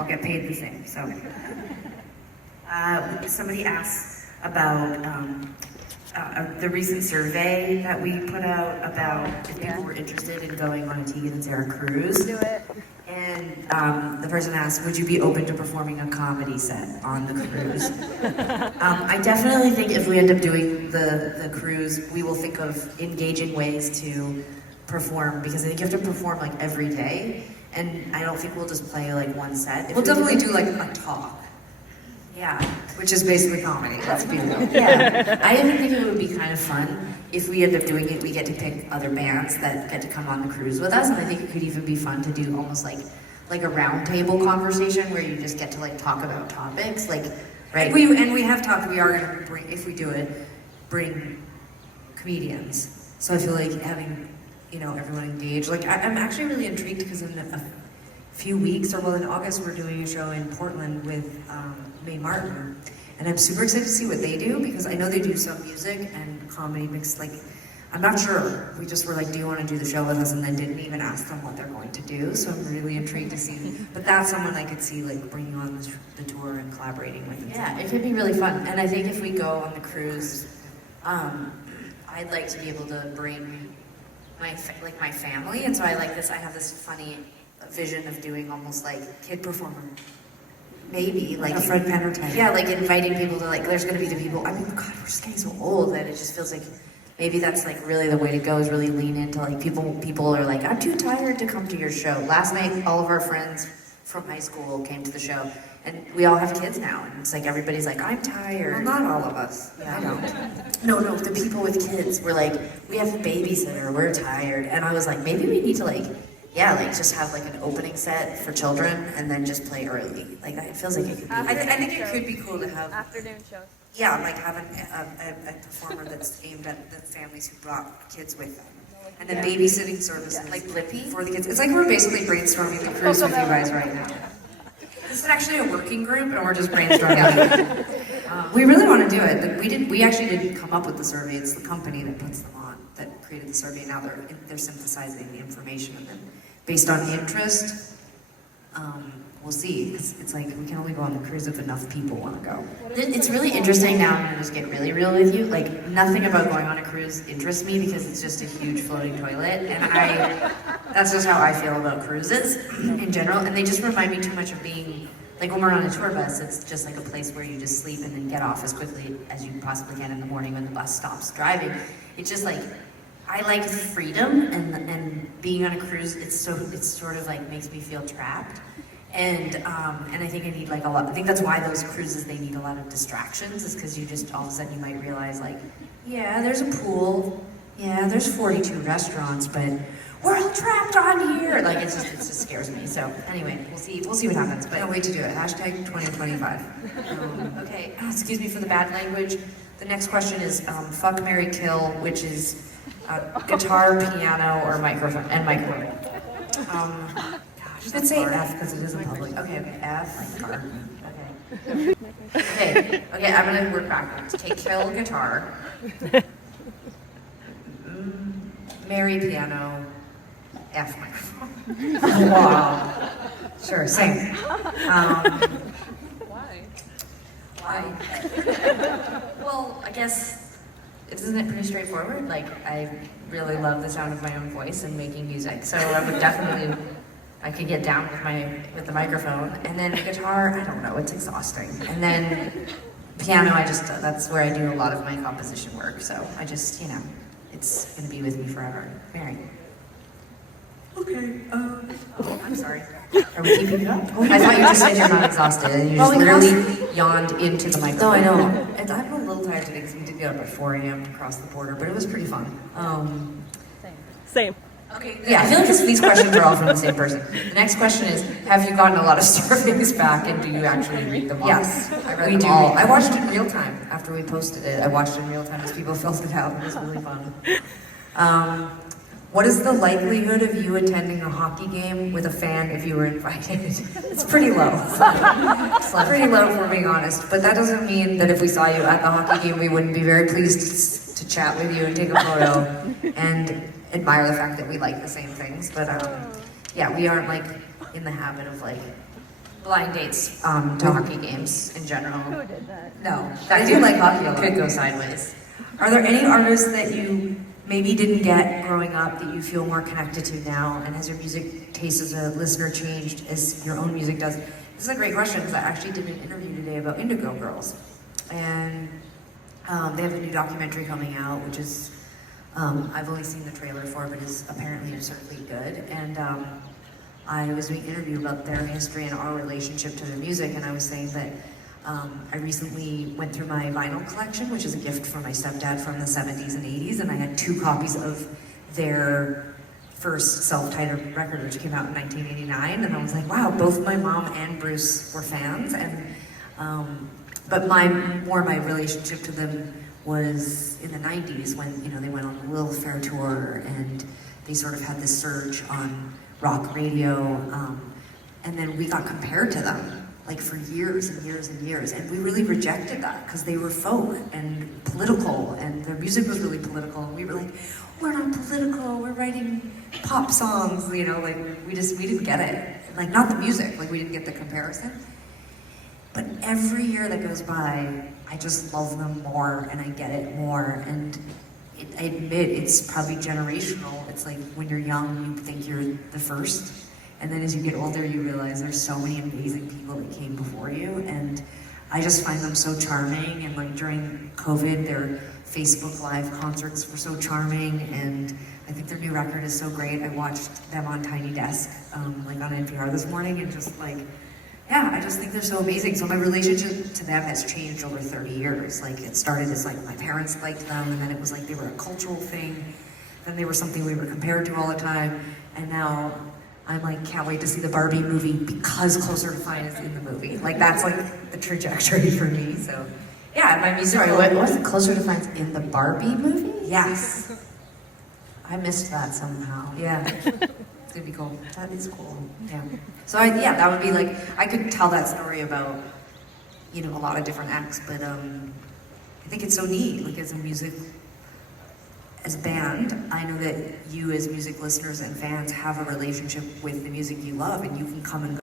I'll get paid the same. So, somebody asked about the recent survey that we put out about if people were interested in going on a Tegan and Sara cruise. Do it. And the person asked, would you be open to performing a comedy set on the cruise? I definitely think if we end up doing the cruise, we will think of engaging ways to perform, because I think you have to perform like every day, and I don't think we'll just play like one set. We'll definitely do like a talk. Yeah. Which is basically comedy, let's be real. Yeah. I even think it would be kind of fun if we end up doing it, we get to pick other bands that get to come on the cruise with us, and I think it could even be fun to do almost like a round table conversation where you just get to like talk about topics, like, right? We have talked, we are gonna bring, if we do it, bring comedians. So I feel like having, everyone engaged. Like, I'm actually really intrigued because in a few weeks, or well, in August, we're doing a show in Portland with Meijer. And I'm super excited to see what they do, because I know they do some music and comedy mixed. Like, I'm not sure. We just were like, do you want to do the show with us? And then didn't even ask them what they're going to do. So I'm really intrigued to see. But that's someone I could see like bringing on the tour and collaborating with. Yeah, it could be really fun. And I think if we go on the cruise, I'd like to be able to bring my family. And so I have this funny vision of doing almost like kid performer. Maybe like a Fred Penner type. Yeah, like inviting people to like. There's gonna be the people. I mean, God, we're just getting so old that it just feels like maybe that's like really the way to go, is really lean into like people are like, I'm too tired to come to your show. Last night, all of our friends from high school came to the show, and we all have kids now, and it's like everybody's like, I'm tired. Well, not all of us. Yeah, I don't. No, the people with kids were like, we have a babysitter, we're tired, and I was like, maybe we need to like just have like an opening set for children and then just play early. Like, it feels like it could be. I think it could be cool to have Afternoon shows. Yeah, like having a performer that's aimed at the families who brought kids with them. And then babysitting services. Like Blippi? For the kids. It's like we're basically brainstorming the cruise with you guys right now. This is actually a working group, and we're just brainstorming. We really want to do it. Like, we actually didn't come up with the survey. It's the company that puts them on, that created the survey. Now they're synthesizing the information, and then based on interest, we'll see. It's like we can only go on the cruise if enough people want to go. It's really interesting now. I'm gonna just get really real with you. Like, nothing about going on a cruise interests me because it's just a huge floating toilet, and that's just how I feel about cruises in general. And they just remind me too much of being like when we're on a tour bus. It's just like a place where you just sleep and then get off as quickly as you possibly can in the morning when the bus stops driving. It's just like, I like freedom, and being on a cruise, it's sort of like makes me feel trapped. And I think I need like a lot. I think that's why those cruises, they need a lot of distractions, is because you just all of a sudden you might realize like, yeah, there's a pool, yeah, there's 42 restaurants, but we're all trapped on here. Like, it just scares me. So anyway, we'll see what happens. But Can't wait to do it. Hashtag 2025. Okay, excuse me for the bad language. The next question is fuck, marry, kill, which is guitar, piano, or microphone and microphone. Just say F because it isn't public. Okay, F. Okay, I'm gonna work backwards. Take kill, guitar. Marry, piano. F, microphone. Wow. Sure, same. Why? Well, I guess, isn't it pretty straightforward? Like, I really love the sound of my own voice and making music, so I would definitely, I could get down with the microphone. And then guitar, I don't know, it's exhausting. And then piano, that's where I do a lot of my composition work, so I just, it's gonna be with me forever. Mary. Okay. I'm sorry. Are we keeping it up? I thought you just said you're not exhausted, and you just literally yawned into the microphone. No, I know. And I'm a little tired today because we did get up at 4 a.m. to cross the border, but it was pretty fun. Same. Okay. Yeah, I feel like these questions are all from the same person. The next question is, have you gotten a lot of surveys back, and do you actually read them all? Yes, I read them all. I watched it in real time after we posted it. I watched it in real time as people filled it out. It was really fun. What is the likelihood of you attending a hockey game with a fan if you were invited? It's pretty low. It's pretty low, if we're being honest. But that doesn't mean that if we saw you at the hockey game, we wouldn't be very pleased to chat with you and take a photo and admire the fact that we like the same things. But yeah, we aren't like in the habit of like blind dates to hockey games in general. Who did that? No, That I do like hockey a lot. could go sideways. Are there any artists that you maybe didn't get growing up that you feel more connected to now? And has your music taste as a listener changed as your own music does? This is a great question because I actually did an interview today about Indigo Girls. And they have a new documentary coming out, which is, I've only seen the trailer for, but is apparently absurdly good. And I was doing an interview about their history and our relationship to their music, and I was saying that I recently went through my vinyl collection, which is a gift from my stepdad from the 70s and 80s, and I had 2 copies of their first self-titled record, which came out in 1989, and I was like, wow, both my mom and Bruce were fans, and but my relationship to them was in the 90s when, you know, they went on the Lilith Fair tour, and they sort of had this surge on rock radio, and then we got compared to them like for years and years and years, and we really rejected that because they were folk and political, and their music was really political, and we were like, we're not political, we're writing pop songs, you know, like we didn't get it, like not the music, like we didn't get the comparison. But every year that goes by, I just love them more and I get it more, and I admit it's probably generational. It's like when you're young, you think you're the first, and then as you get older, you realize there's so many amazing people that came before you, and I just find them so charming. And like during COVID, their Facebook Live concerts were so charming, and I think their new record is so great. I watched them on Tiny Desk, like on NPR this morning, and just like, yeah, I just think they're so amazing. So my relationship to them has changed over 30 years. Like it started as like my parents liked them, and then it was like they were a cultural thing. Then they were something we were compared to all the time. And now I'm like, can't wait to see the Barbie movie because Closer to Fine is in the movie. Like that's like the trajectory for me. So yeah, my music. Sorry, what was it? Closer to Fine's in the Barbie movie? Yes. I missed that somehow. Yeah. It's gonna be cool. That is cool. Yeah. So yeah, that would be like, I could tell that story about, you know, a lot of different acts, but I think it's so neat, like as a band, I know that you as music listeners and fans have a relationship with the music you love, and you can come and go